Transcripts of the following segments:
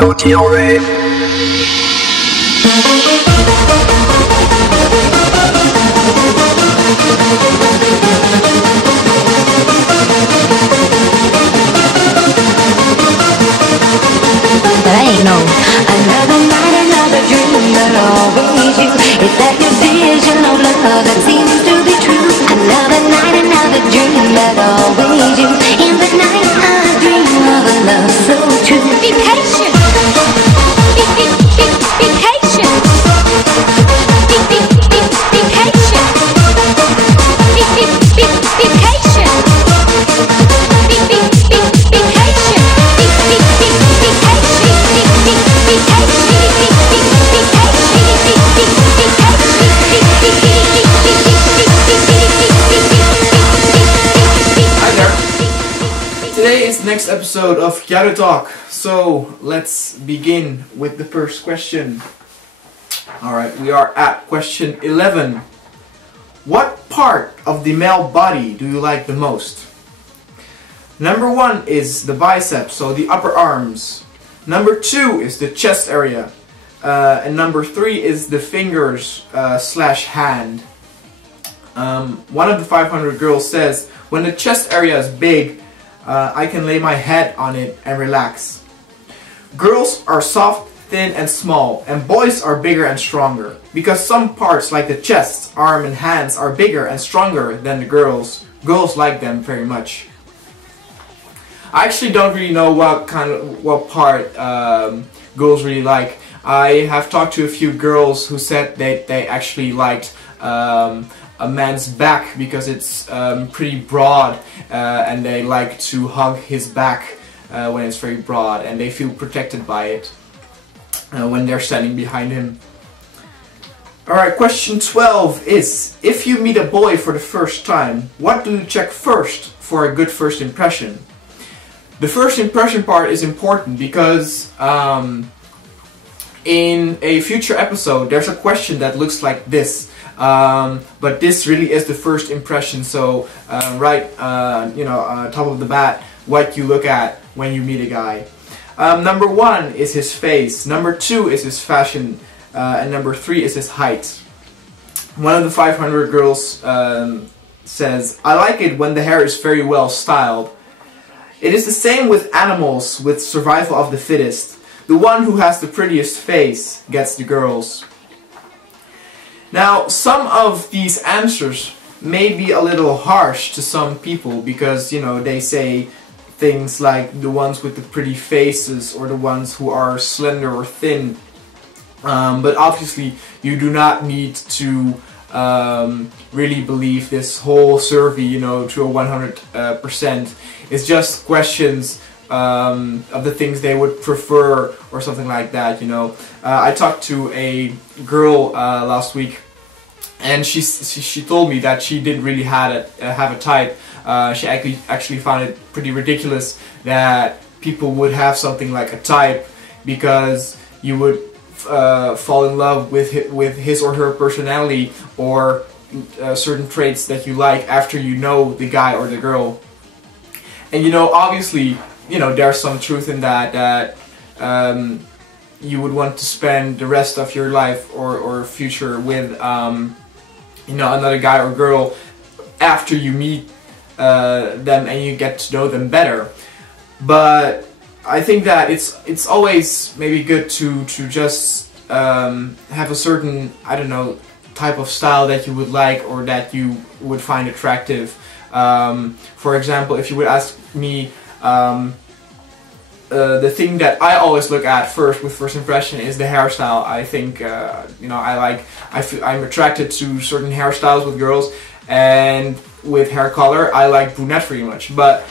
to Gyaru. But ain't no another night, another dream, but always you. Is that your vision of love that seems to be true? Another night, another dream, but always you. In the night I dream of a love so true. Be patient. Be patient. Be patient. Be patient. Hi there. Today is the next episode of Gyaru Talk. So let's begin with the first question. Alright, we are at question 11. What part of the male body do you like the most? Number 1 is the biceps, so the upper arms. Number 2 is the chest area. And number 3 is the fingers slash hand. One of the 500 girls says, when the chest area is big, I can lay my head on it and relax. Girls are soft, thin and small, and boys are bigger and stronger. Because some parts like the chest, arm and hands are bigger and stronger than the girls. Girls like them very much. I actually don't really know what part girls really like. I have talked to a few girls who said they actually liked a man's back because it's pretty broad, and they like to hug his back when it's very broad, and they feel protected by it when they're standing behind him. Alright, question 12 is, if you meet a boy for the first time, what do you check first for a good first impression? The first impression part is important because in a future episode there's a question that looks like this, but this really is the first impression. So top of the bat, what you look at when you meet a guy. Number 1 is his face, number 2 is his fashion, and number 3 is his height. One of the 500 girls says, I like it when the hair is very well styled. It is the same with animals, with survival of the fittest. The one who has the prettiest face gets the girls. Now, some of these answers may be a little harsh to some people because, you know, they say things like the ones with the pretty faces or the ones who are slender or thin. But obviously, you do not need to really believe this whole survey, you know, to a 100%. It's just questions of the things they would prefer or something like that, you know. I talked to a girl last week, and she told me that she didn't really have a type. She actually found it pretty ridiculous that people would have something like a type, because you would fall in love with his or her personality or certain traits that you like after you know the guy or the girl. And you know, obviously, you know, there's some truth in that you would want to spend the rest of your life or future with you know, another guy or girl after you meet them and you get to know them better. But I think that it's always maybe good to just have a certain, I don't know, type of style that you would like or that you would find attractive. For example, if you would ask me, the thing that I always look at first with first impression is the hairstyle. I think you know, I'm attracted to certain hairstyles with girls, and with hair color I like brunette pretty much. But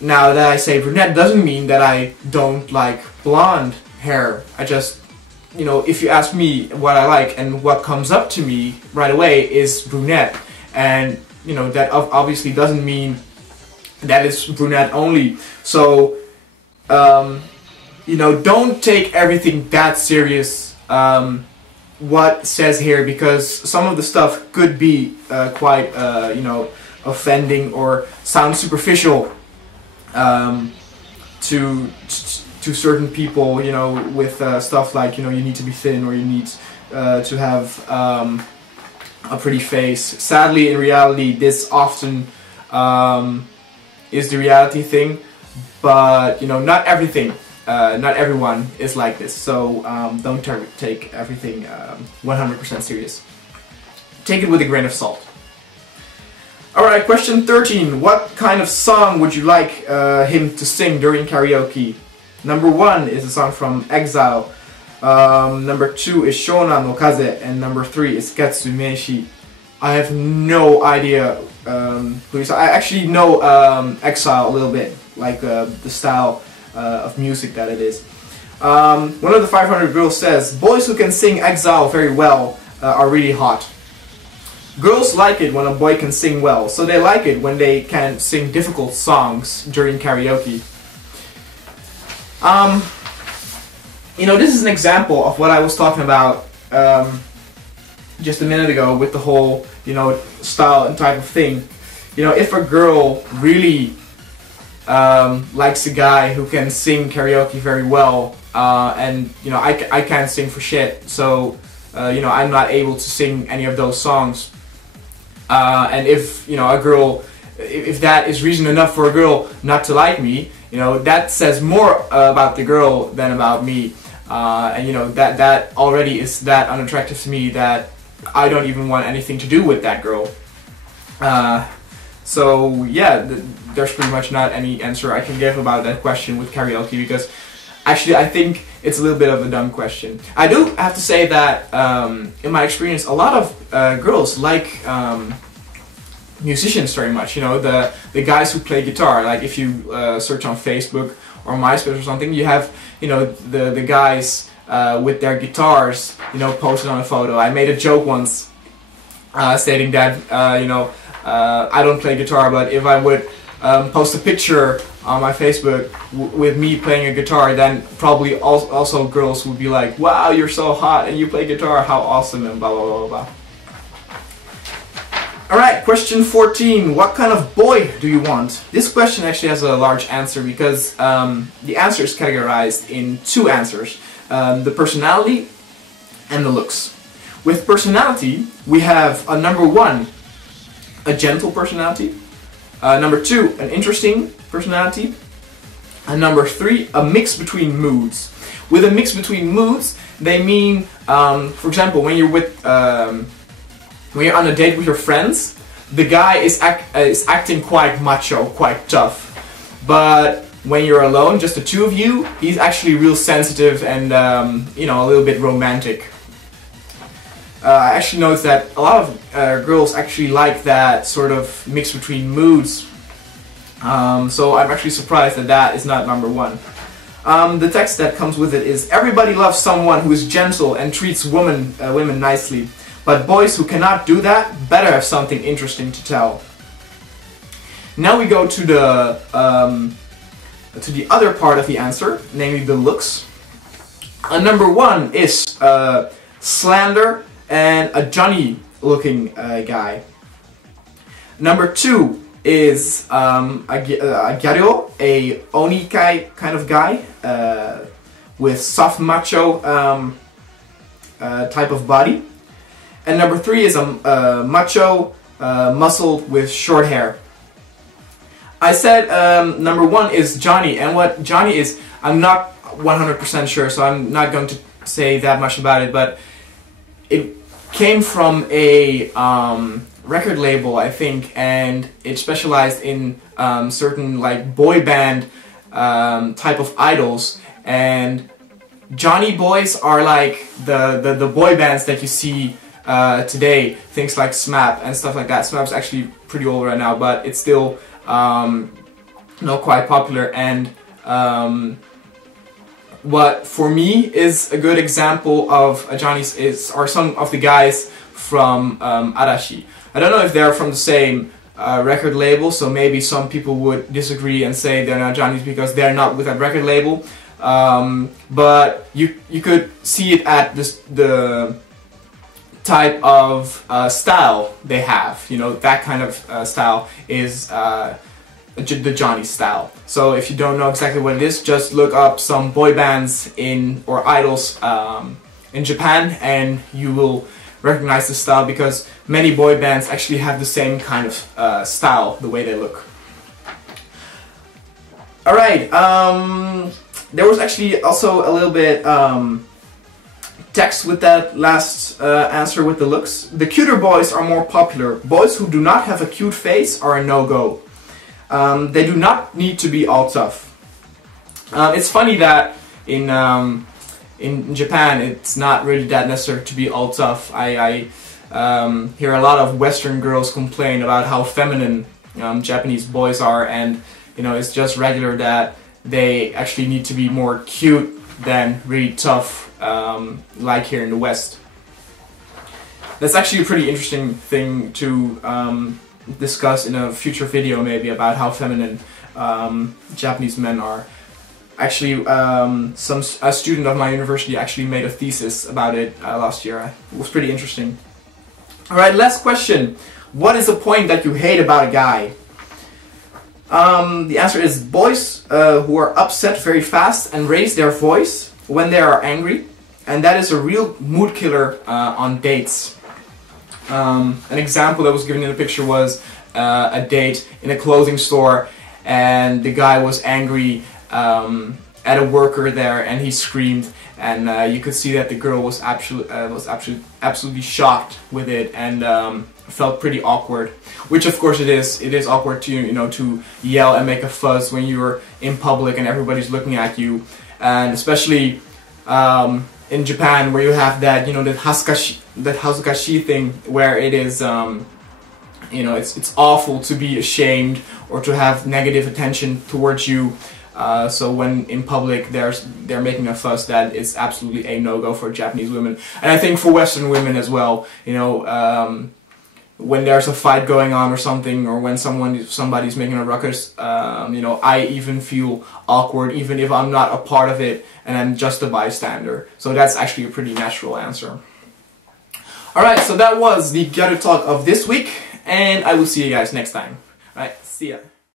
now that I say brunette doesn't mean that I don't like blonde hair. I just, you know, if you ask me what I like and what comes up to me right away is brunette, and you know, that obviously doesn't mean that it's brunette only. So you know, don't take everything that serious what says here, because some of the stuff could be quite you know, offending or sound superficial to to certain people, you know, with stuff like, you know, you need to be thin or you need to have a pretty face. Sadly, in reality, this often is the reality thing, but you know, not everything, not everyone is like this. So don't take everything 100% serious. Take it with a grain of salt. Alright, question 13. What kind of song would you like him to sing during karaoke? Number 1 is a song from Exile. Number 2 is Shona no Kaze, and number 3 is Katsu Meishi. I have no idea who is. I actually know Exile a little bit, like the style of music that it is. One of the 500 girls says, boys who can sing Exile very well are really hot. Girls like it when a boy can sing well, so they like it when they can sing difficult songs during karaoke. You know, this is an example of what I was talking about just a minute ago with the whole, you know, style and type of thing. You know, if a girl really likes a guy who can sing karaoke very well, and you know, I can't sing for shit, so you know, I'm not able to sing any of those songs. And if, you know, a girl, if that is reason enough for a girl not to like me, you know, that says more about the girl than about me. And you know, that already is that unattractive to me that I don't even want anything to do with that girl. So yeah, there's pretty much not any answer I can give about that question with karaoke, because actually I think it's a little bit of a dumb question. I do have to say that in my experience, a lot of girls like musicians very much. You know, the guys who play guitar. Like if you search on Facebook or MySpace or something, you have, you know, the guys with their guitars, you know, posted on a photo. I made a joke once stating that you know, I don't play guitar, but if I would post a picture on my Facebook with me playing a guitar, then probably also girls would be like, wow, you're so hot and you play guitar, how awesome, and blah blah blah blah. Alright, question 14. What kind of boy do you want? This question actually has a large answer because the answer is categorized in two answers. The personality and the looks. With personality, we have a number 1, a gentle personality. Number 2, an interesting personality. And number 3, a mix between moods. With a mix between moods, they mean, for example, when you're with, when you're on a date with your friends, the guy is acting quite macho, quite tough. But when you're alone, just the two of you, he's actually real sensitive and, you know, a little bit romantic. I actually noticed that a lot of girls actually like that sort of mix between moods. So I'm actually surprised that that is not number 1. The text that comes with it is, everybody loves someone who is gentle and treats women nicely, but boys who cannot do that better have something interesting to tell. Now we go to the other part of the answer, namely the looks. Number 1 is slender and a Johnny looking guy. Number 2 is a Gyaru, a Onikai kind of guy with soft macho type of body. And number 3 is a macho, muscled with short hair. I said number 1 is Johnny, and what Johnny is, I'm not 100% sure, so I'm not going to say that much about it, but it came from a record label, I think, and it specialized in certain like boy band type of idols, and Johnny boys are like the boy bands that you see today, things like SMAP and stuff like that. SMAP's actually pretty old right now, but it's still you know, quite popular. And what for me is a good example of a Johnny's are some of the guys from Arashi. I don't know if they're from the same record label, so maybe some people would disagree and say they're not Johnny's because they're not with that record label. But you could see it at the type of style they have. You know, that kind of style is the Johnny style. So if you don't know exactly what it is, just look up some boy bands or idols in Japan, and you will recognize the style, because many boy bands actually have the same kind of style, the way they look. Alright, there was actually also a little bit text with that last answer with the looks. The cuter boys are more popular. Boys who do not have a cute face are a no-go. They do not need to be all tough. It's funny that in Japan it's not really that necessary to be all tough. I hear a lot of Western girls complain about how feminine Japanese boys are, and you know, it's just regular that they actually need to be more cute than really tough, like here in the West. That's actually a pretty interesting thing to discuss in a future video, maybe, about how feminine Japanese men are. Actually, a student of my university actually made a thesis about it last year. It was pretty interesting. Alright, last question. What is the point that you hate about a guy? The answer is boys who are upset very fast and raise their voice when they are angry, and that is a real mood killer on dates. An example that was given in the picture was a date in a clothing store, and the guy was angry at a worker there, and he screamed, and you could see that the girl was absolutely shocked with it, and felt pretty awkward. Which of course it is. It is awkward to, you know, to yell and make a fuss when you're in public and everybody's looking at you, and especially in Japan, where you have that, you know, that hazukashi thing, where it is, you know, it's awful to be ashamed or to have negative attention towards you. So when in public they're making a fuss, that is absolutely a no-go for Japanese women, and I think for Western women as well. You know, when there's a fight going on or something, or when somebody's making a ruckus, you know, I even feel awkward, even if I'm not a part of it and I'm just a bystander. So that's actually a pretty natural answer. Alright, so that was the Gyaru talk of this week, and I will see you guys next time. Alright, see ya.